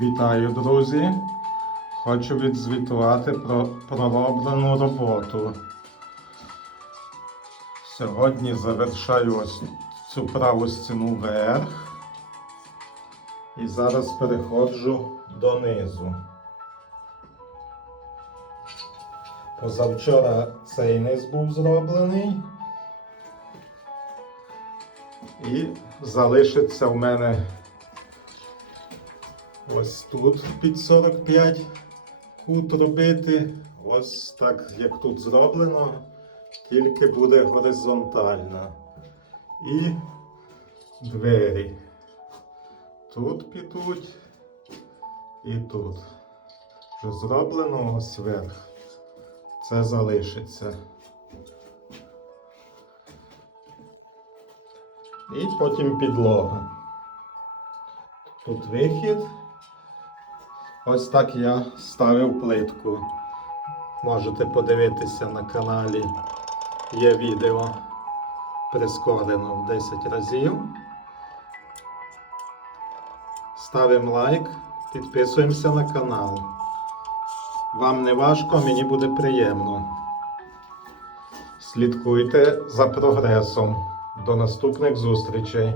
Вітаю, друзі! Хочу відзвітувати про пророблену роботу. Сьогодні завершаю ось цю праву стіну вверх. І зараз переходжу донизу. Позавчора цей низ був зроблений. І залишиться в мене ось тут під 45 кут робити. Ось так, як тут зроблено, тільки буде горизонтально. І двері. Тут підуть і тут. Вже зроблено ось верх. Це залишиться. І потім підлога. Тут вихід. Ось так я ставив плитку. Можете подивитися на каналі. Є відео прискорено в 10 разів. Ставимо лайк, підписуємося на канал. Вам не важко, мені буде приємно. Слідкуйте за прогресом. До наступних зустрічей.